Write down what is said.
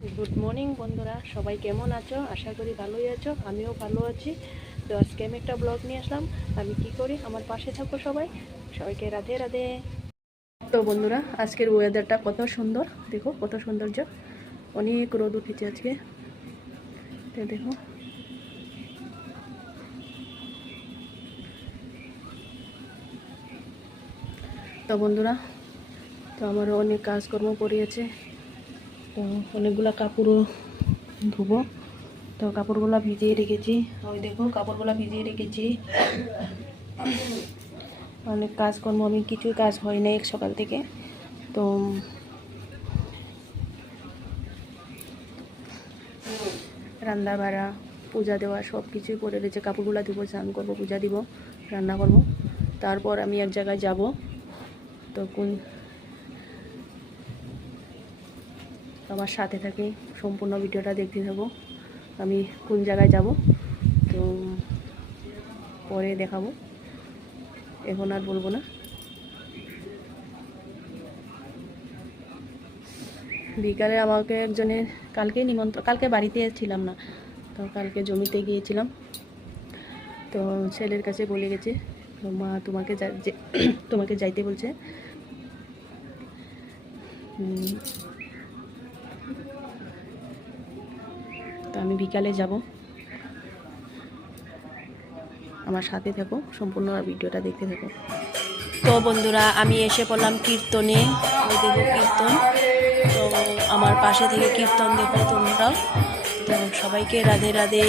Good morning বন্ধুরা। সবাই কেমন আছো? আশা করি ভালোই আছো। আমিও ভালো আছি। তো আজকে আমি একটা ব্লগ নিয়ে আসলাম। আমি কি করি? আমার পাশে থাকো সবাই। সবাইকে রাধে রাধে। তো বন্ধুরা, আজকের ওয়েদারটা কত সুন্দর। দেখো, কত সৌন্দর্য। অনেক রোদ উঠেছে আজকে। তো দেখো। তো বন্ধুরা, তো আমারও অনেক কাজকর্ম পড়িয়েছে তো অনেকগুলা কাপড়ও ধুবো। তো কাপড়গুলো ভিজিয়ে রেখেছি। ওই দেখো, কাপড়গুলো ভিজিয়ে রেখেছি। অনেক কাজকর্ম, আমি কিছুই কাজ হয় না এক সকাল থেকে। তো রান্না বাড়া পূজা দেওয়া সব কিছুই করে রয়েছে কাপড়গুলো ধুবো, স্নান করব, পূজা দিব, রান্না করব। তারপর আমি এক জায়গায় যাব। তো কোন আমার সাথে থাকে, সম্পূর্ণ ভিডিওটা দেখতে থাকো। আমি কোন জায়গায় যাব, তো পরে দেখাবো। এখন আর বলব না। বিকালে আমাকে একজনের কালকে নিমন্ত্রণ কালকে বাড়িতে ছিলাম না, তো কালকে জমিতে গিয়েছিলাম। তো ছেলের কাছে বলে গেছে তো মা, তোমাকে তোমাকে যাইতে বলছে। তো আমি বিকালে যাব। আমার সাথে থাকো, সম্পূর্ণ ভিডিওটা দেখতে থাকো। তো বন্ধুরা, আমি এসে পড়লাম কীর্তনে, ওই দেখো কীর্তন। তো আমার পাশে থেকে কীর্তন দেখো তোমরাও। তো সবাইকে রাধে রাধে।